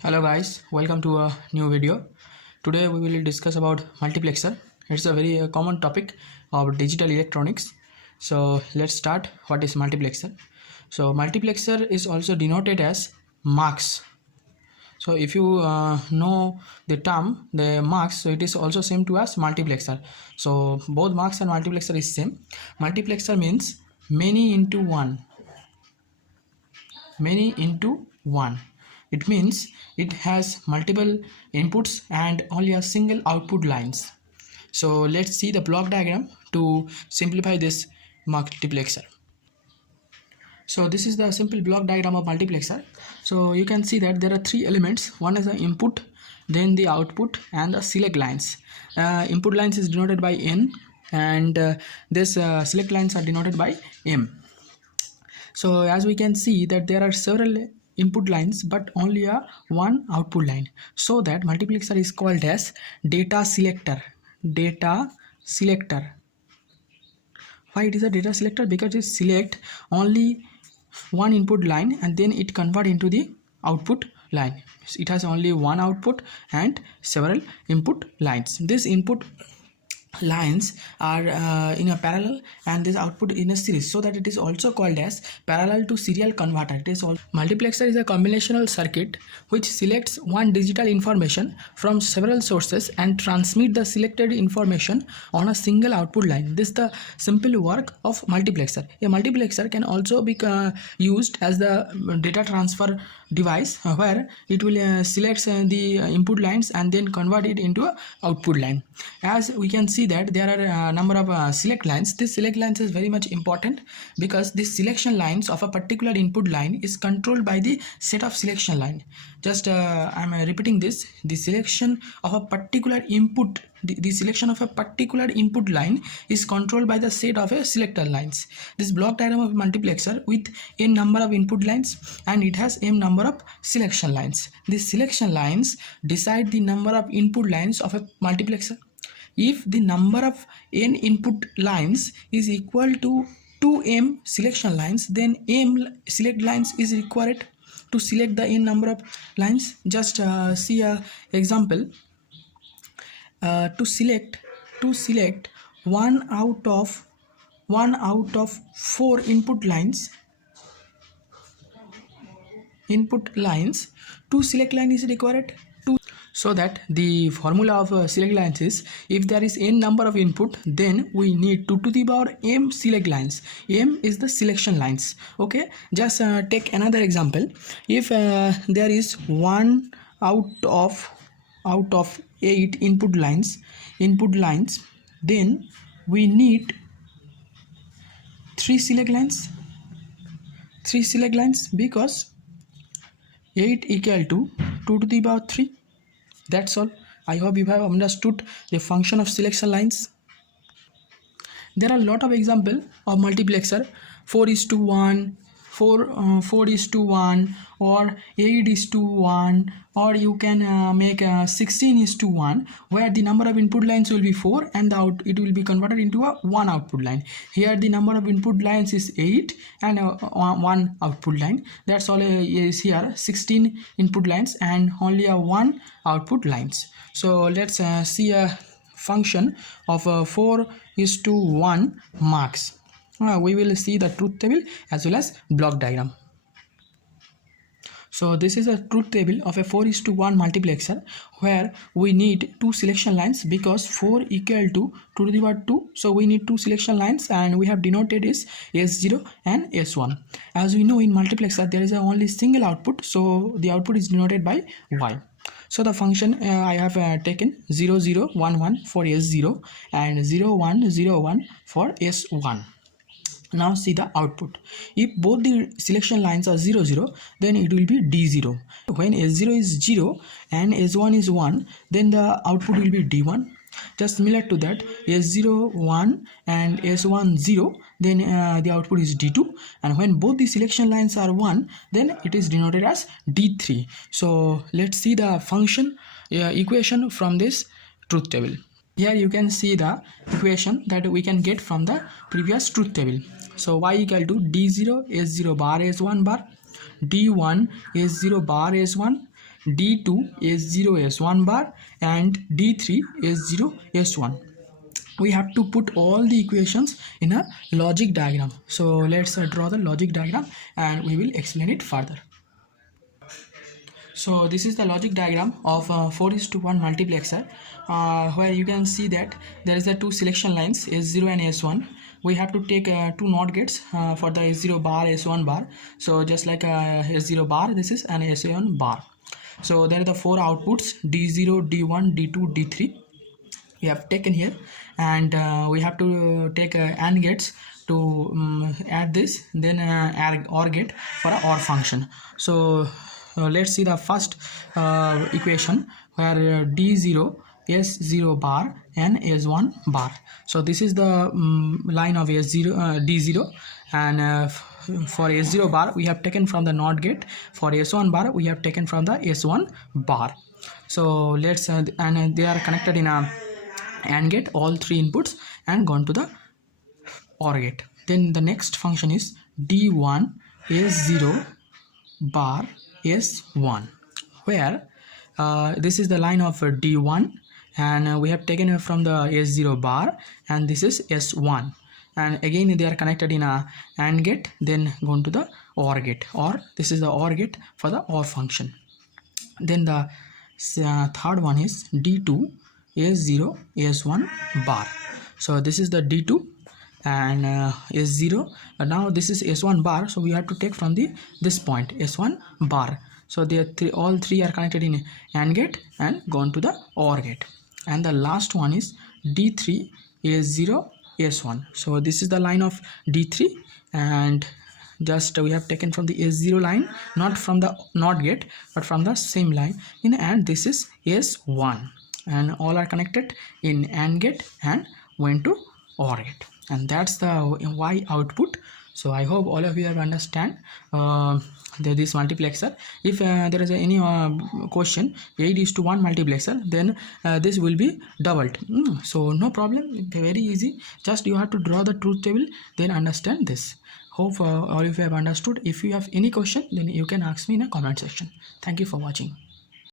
Hello guys, welcome to a new video. Today we will discuss about multiplexer. It's a very common topic of digital electronics. So let's start. What is multiplexer? So multiplexer is also denoted as MUX. So if you know the term, the MUX, so it is also same to as multiplexer. So both MUX and multiplexer is same. Multiplexer means many into one. Many into one. It means it has multiple inputs and only a single output lines. So let's see the block diagram to simplify this multiplexer. So this is the simple block diagram of multiplexer. So you can see that there are three elements. One is the input, then the output, and the select lines. Input lines is denoted by N, and this select lines are denoted by M. So as we can see that there are several input lines but only a one output line, so that multiplexer is called as data selector. Why it is a data selector? Because it select only one input line and then it convert into the output line. It has only one output and several input lines. This input lines are in a parallel and this output in a series, so that it is also called as parallel to serial converter. It is also multiplexer is a combinational circuit which selects one digital information from several sources and transmit the selected information on a single output line. This is the simple work of multiplexer. A multiplexer can also be used as the data transfer device, where it will select the input lines and then convert it into a output line. As we can see that there are a number of select lines. This select lines is very much important because the selection lines of a particular input line is controlled by the set of selection line. Just I'm repeating this: the selection of a particular input, the selection of a particular input line is controlled by the set of a selector lines. This block diagram of multiplexer with n number of input lines and it has m number of selection lines. These selection lines decide the number of input lines of a multiplexer. If the number of n input lines is equal to 2m selection lines, then m select lines is required to select the n number of lines. Just see a example. To select one out of 4 input lines, 2 select line is required. So that the formula of select lines is, if there is n number of input, then we need 2 to the power m select lines. M is the selection lines. Okay, just take another example. If there is 1 out of 8 input lines, then we need 3 select lines. Because 8 equal to 2 to the power 3. That's all. I hope you have understood the function of selection lines. There are a lot of examples of multiplexer: 4:1, 4:1, or 8:1, or you can make 16:1, where the number of input lines will be 4 and it will be converted into a one output line. Here the number of input lines is 8 and one output line. That's all is here, 16 input lines and only a one output lines. So let's see a function of 4:1 MUX. We will see the truth table as well as block diagram. So this is a truth table of a 4:1 multiplexer, where we need 2 selection lines because 4 equal to 2 to the power 2. So we need 2 selection lines and we have denoted is S0 and S1. As we know, in multiplexer there is only single output, so the output is denoted by Y. So the function I have taken 0 0 1 1 for S0 and 0 1 0 1 for S1. Now see the output. If both the selection lines are 0 0, then it will be D0. When S0 is 0 and S1 is 1, then the output will be D1. Just similar to that, S0 1 and S1 0, then the output is D2. And when both the selection lines are 1, then it is denoted as D3. So let's see the function equation from this truth table. Here you can see the equation that we can get from the previous truth table. So y equal to D0 S0 bar S1 bar, D1 S0 bar S1, D2 S0 S1 bar and D3 S0 S1. We have to put all the equations in a logic diagram. So let's draw the logic diagram and we will explain it further. So this is the logic diagram of 4:1 multiplexer, where you can see that there is the two selection lines S0 and S1. We have to take two NOT gates for the S0 bar, S1 bar. So just like S0 bar, this is an S1 bar. So there are the four outputs D0, D1, D2, D3 we have taken here, and we have to take AND gates to add this, then add OR gate for a OR function. So let's see the first equation where D0 S0 bar and S1 bar. So this is the line of S0 D0, and for S0 bar we have taken from the NOT gate. For S1 bar we have taken from the S1 bar. So let's and they are connected in a AND gate, all three inputs, and gone to the OR gate. Then the next function is D1 S0 bar S1, where this is the line of D1, and we have taken it from the S0 bar, and this is S1, and again they are connected in a AND gate, then gone to the OR gate, or this is the OR gate for the OR function. Then the third one is D2 S0 S1 bar. So this is the D2 and S0. Now this is S1 bar, so we have to take from the this point S1 bar. So they all three are connected in AND gate and gone to the OR gate. And the last one is D3 S0 S1. So this is the line of D3, and just we have taken from the S0 line, not from the NOT gate but from the same line in, and this is S1, and all are connected in AND gate and went to OR gate, and that's the Y output. So I hope all of you have understand this multiplexer. If there is any question 8:1 multiplexer, then this will be doubled. So no problem, very easy, just you have to draw the truth table, then understand this. Hope all of you have understood. If you have any question, then you can ask me in a comment section. Thank you for watching.